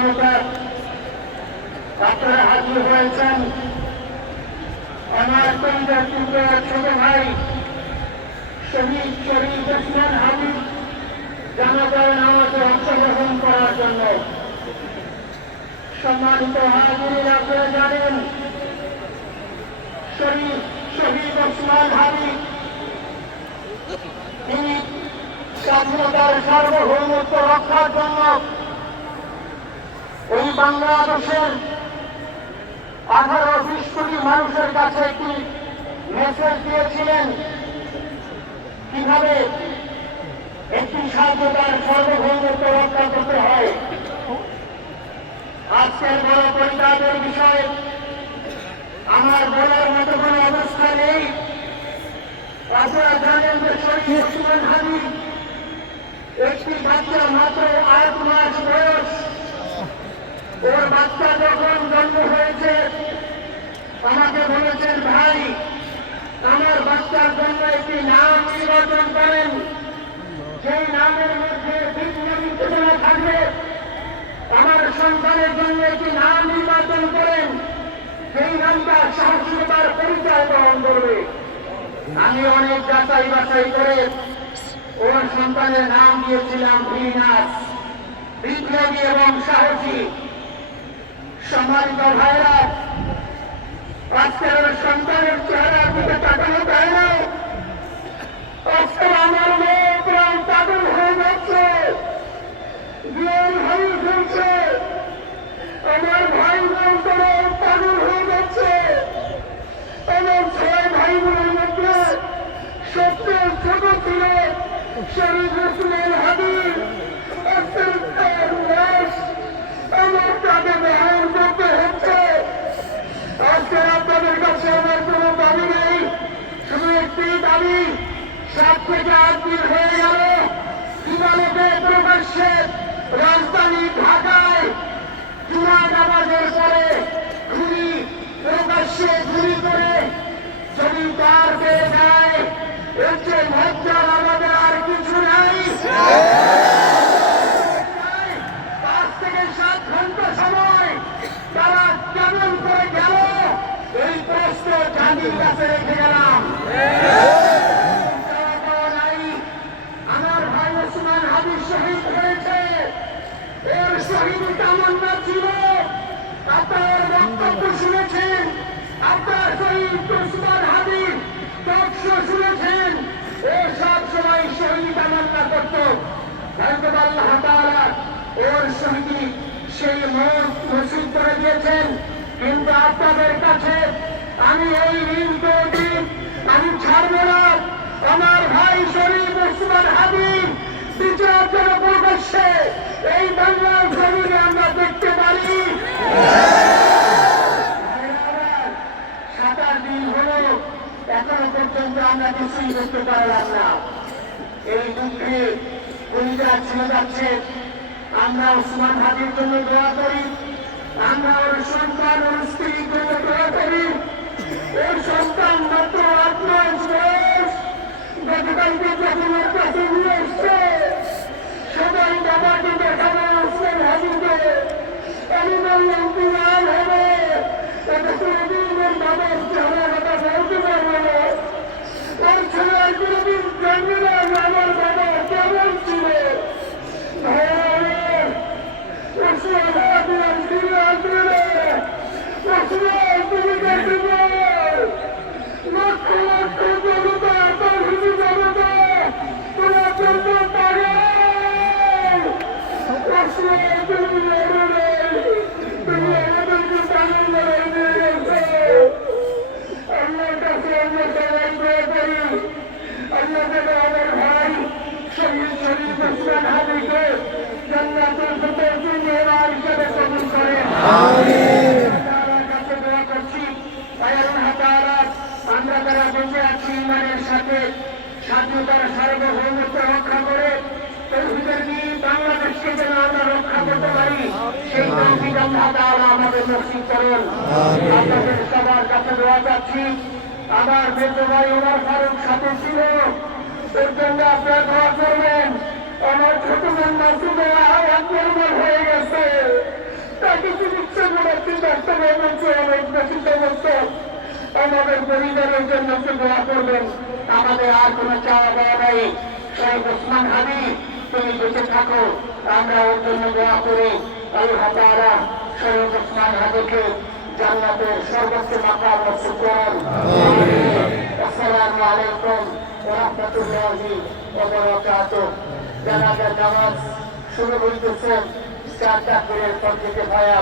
জনতা আপনারা হাজির হয়েছেন। আমার পরিবর্তিত ছোট ভাই শহীদ শরীফ ওসমান হাবিব জানাজার নামাজে অংশগ্রহণ করার জন্য। সম্মানিত হাজির, আপনারা জানেন শহীদ ওসমান হাবিব তিনি স্বাধীনতার সার্বভৌমত্ব রক্ষার জন্য এই বাংলাদেশের 18-20 কোটি মানুষের কাছে একটি মেসেজ দিয়েছিলেন কিভাবে একটি স্বাধীনতার সার্বভৌমত্ব রক্ষা করতে হয়। আজকের বড় পরিতাপের বিষয়ে আমার বলার মতো কোনো অবস্থা নেই। আপনারা জানেন যে শহীদ ওসমান হাবিব একটি বাচ্চা মাত্র 8 মাস বয়স। ওর বাচ্চা যখন জন্ম হয়েছে আমাকে বলেছেন, ভাই আমার বাচ্চার জন্য একটি নাম নির্বাচন করেন, সেই নামের মধ্যে বিপ্লবী চেতনা থাকবে। আমার সন্তানের জন্য একটি নাম নির্বাচন করেন, সেই নামটা সাহসিকতার পরিচয় বহন করবে। আমি অনেক যাচাই বাছাই করে ওর সন্তানের নাম দিয়েছিলাম ভিনাস, বিপ্লবী এবং সাহসী। সম্মানিত ভাইরা, আজকের ওর সন্তানের চেহারার দিকে তাকানো যায় না। আজকে আমার মেয়ে প্রাণ পাগল হয়ে যাচ্ছে, জ্ঞান হারিয়ে ফেলছে। আমার ভাই বোন করে পাগল হয়ে যাচ্ছে। আমার 6 ভাই বোনের মধ্যে সবচেয়ে ছোট ছিল শহীদ ওসমান হাবিব। আজকের তার লাশ আমার তাকে বহন করতে হচ্ছে। আজকে আপনাদের কাছে আমার কোনো দাবি নেই, শুধু একটি দাবি। 7 থেকে 8 দিন হয়ে গেল দিবালোকে প্রকাশ্যে রাজধানী ঢাকায় জুমা নামাজের পরে খুনি প্রকাশ্যে গুলি করে যদি তার পেয়ে যায়, এর চেয়ে লজ্জার আমাদের আর কিছু নাই। 5 থেকে 7 ঘন্টা সময় তারা কেমন করে গেল এই প্রশ্ন জাতির কাছে রেখে গেলাম। আমার ভাই ওসমান হাবিব শহীদ হয়েছে, এর শহীদ কামনা ছিল। আপনার বক্তব্য শুনেছেন, আপনার শহীদ ওসমান হাবিব পক্ষ শুনেছেন। ও সব সময় শহীদ কামনা করত। হয়তো আল্লাহ তাআলা ওর শহীদ সেই মত নসিব করে দিয়েছেন। কিন্তু আপনাদের কাছে আমি এই ঋণ দিন আমি ছাড়ব না। আমার ভাই শহীদ ওসমান হাবিব বিচার যেন প্রকাশ্যে এই বাংলার জমিনে আমরা দেখতে পারি। 7 দিন হলো এখনো পর্যন্ত আমরা কিছুই করতে পারলাম না। এই দুঃখে কলিজা ছিঁড়ে যাচ্ছে। আমরা ওসমান হাবিবের জন্য দোয়া করি, আমরা ওর সন্তান ওর স্ত্রীর জন্য দোয়া করি। ওর সন্তান মাত্র 8 মাস বয়স। গতকালকে যখন ওর কাছে নিয়ে এসছে সবাই বাবাকে দেখাবো ওসমান হাবিবকে। আমি বললাম বিমান হবে, এটা কোনদিন ওর বাবার চেহারা কথা বলতে পারবো না। ওর ছেলে কোনদিন জানবে না আমার বাবা কেমন ছিল। আমরা যারা বেঁচে আছি ইমানের সাথে স্বাধীনতার সার্বভৌমত্ব রক্ষা করে বাংলাদেশকে যেন আমরা রক্ষা করতে পারি, সেই তৌফিক আল্লাহ তাআলা আমাদের নসিব করুন। আপনাদের সবার কাছে দোয়া চাচ্ছি। আমার মেজো ভাই ওমর ফারুক সাথে ছিল, এর জন্য আপনারা দোয়া করবেন। আমার ছোট বোন মাসুদা হাত দুর্বল হয়ে গেছে, আমাদের পরিবারের জন্য একটু দোয়া করবেন। আমাদের আর কোনো চাওয়া পাওয়া নাই। শহীদ ওসমান হাদি তুমি বেঁচে থাকো, আমরা ওর জন্য দোয়া করি। আল্লাহ তাআলা শহীদ ওসমান হাদিকে জান্নাতের সর্বোচ্চ মাকাম নসিব করুন। আসসালামু আলাইকুম ওয়া রাহমাতুল্লাহি ওয়া বারাকাতুহু। জানাজার নামাজ শুরু হইতেছে। 4 তাকবীরের পর থেকে ভাইয়া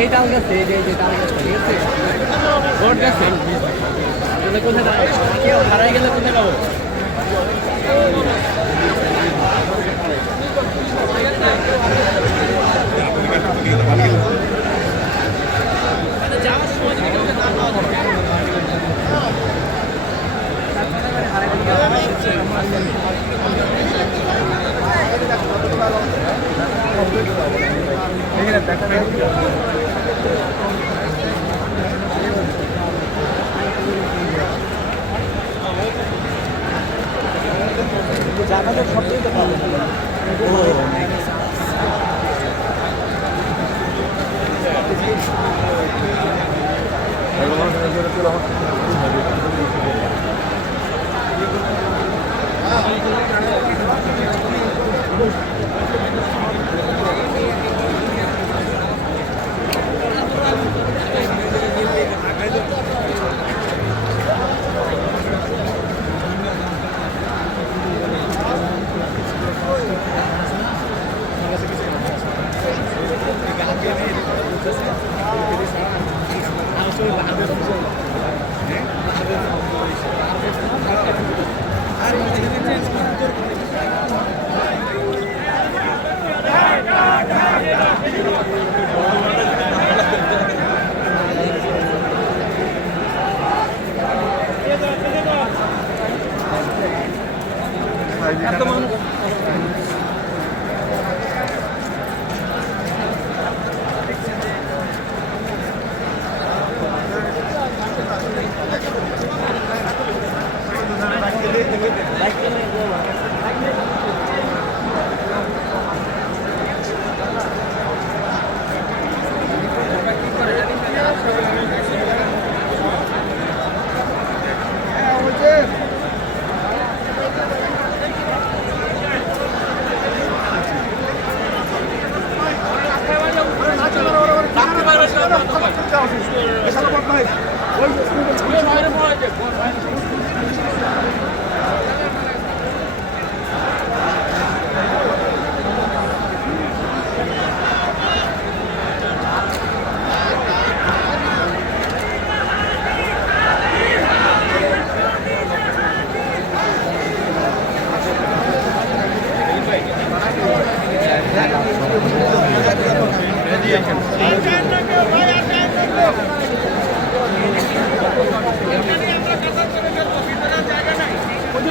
এই তাল গেছে এই তাল গেছে ঠিক আছে ভোট গেছে কোথায় যাবো কেউ হারাই গেলে কোথায় যাবো যাওয়ার সময় যদি কাউকে না পাওয়া যাবে জানাজার সবচেয়ে তো ভালো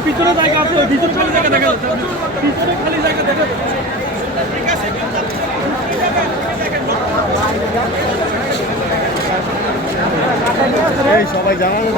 পিছনে জায়গা আছে, পিছনে খালি জায়গা দেখা যাচ্ছে, পিছনে খালি জায়গা দেখা যাচ্ছে। সবাই জানানো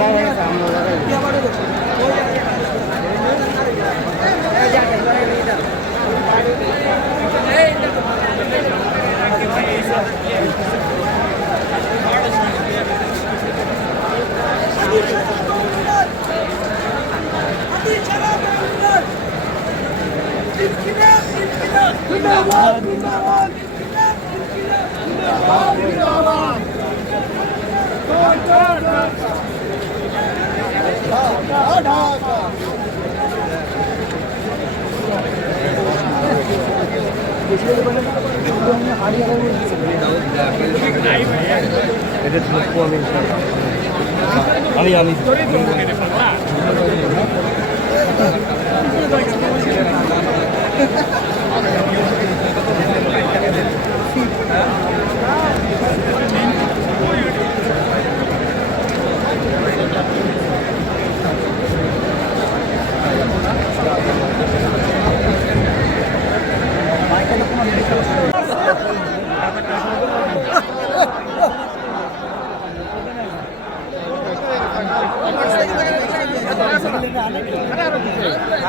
আমি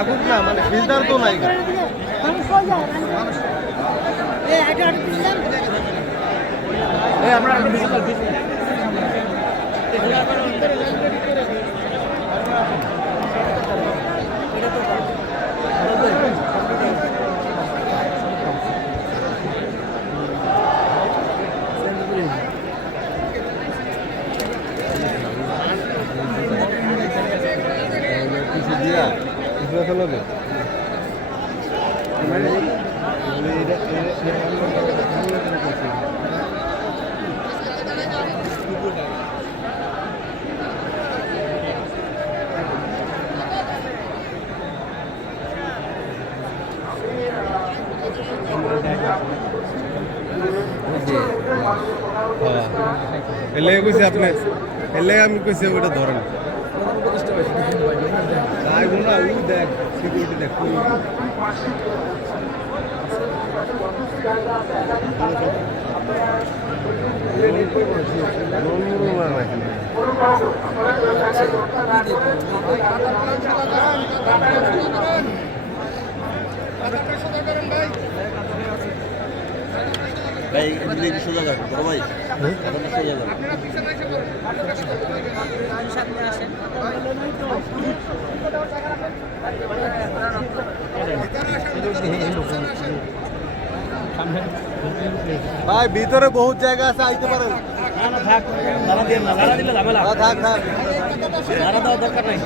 আগুন না মানে ফিল্টার তো নাই আমরা এলে কইছে আপনি এলে আমি কইছে ওটা ধরেন আইবো না ও দেখ সিকিউরিটি দেখ ভাই এদিকে সোজা যান বড় ভাই সোজা যান ভাই ভিতরে বহুত জায়গা আছে আইতে পারেন থাক দাঁড়া দিয়ে না দাঁড়া দিলে ঝামেলা থাক থাক দাঁড়া দেওয়ার দরকার নাই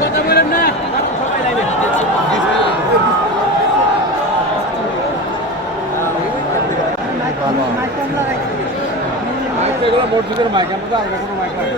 কথা বলেন না সবাই লাইনে মসজিদের মাইক আমরা আলাদা কোনো মাইক নাই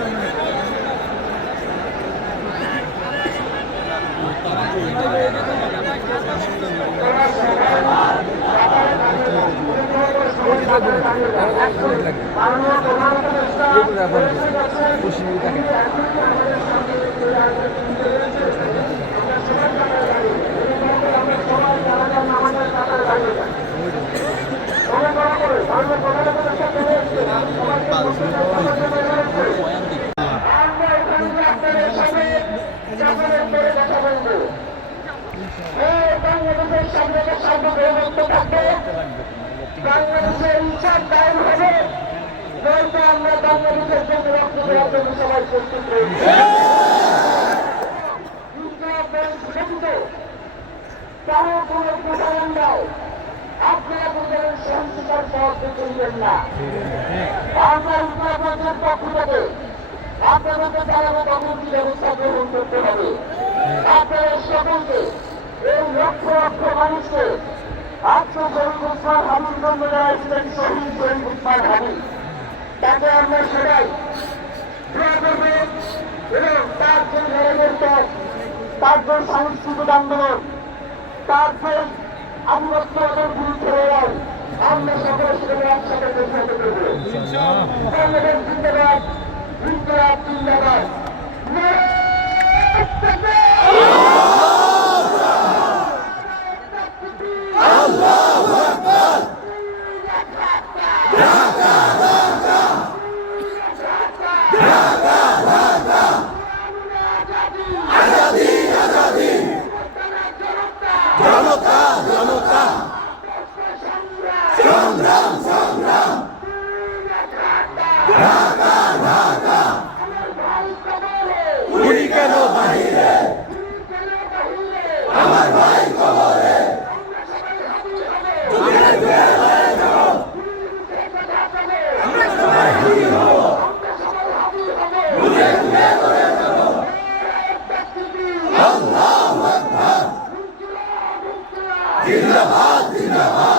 বাংলাদেশের ইচ্ছার দায়ী হবে নয়তো আমরা বাংলাদেশের জন্য রক্ত দেওয়ার জন্য সবাই প্রস্তুত রয়েছি। দিবেন না। আমরা উত্তরবঙ্গের পক্ষ থেকে আপনাদেরকে জানাবো কমিটি ব্যবস্থা গ্রহণ করতে হবে। আপনাদের সকলকে এই লক্ষ লক্ষ মানুষকে আজকে শহীদ উসমান হাবিব জন্ম জানাইছিলেন শহীদ শহীদ উসমান হাবিব। তাকে আমরা সবাই দোয়া করব এবং তার যে লড়াইয়ের পথ, তার যে সাংস্কৃতিক আন্দোলন, তার যে আধিপত্যবাদের বিরুদ্ধে লড়াই, আমরা সকলে সেখানে একসাথে প্রতিহত করব। বাংলাদেশ জিন্দাবাদ, ইনকিলাব জিন্দাবাদ। উনি কেন বাহিরে আমার ভাই কবরে আমরা সবাই হাজির হব ঘুরে ঘুরে করে যাব আল্লাহু আকবার জিন্দাবাদ জিন্দাবাদ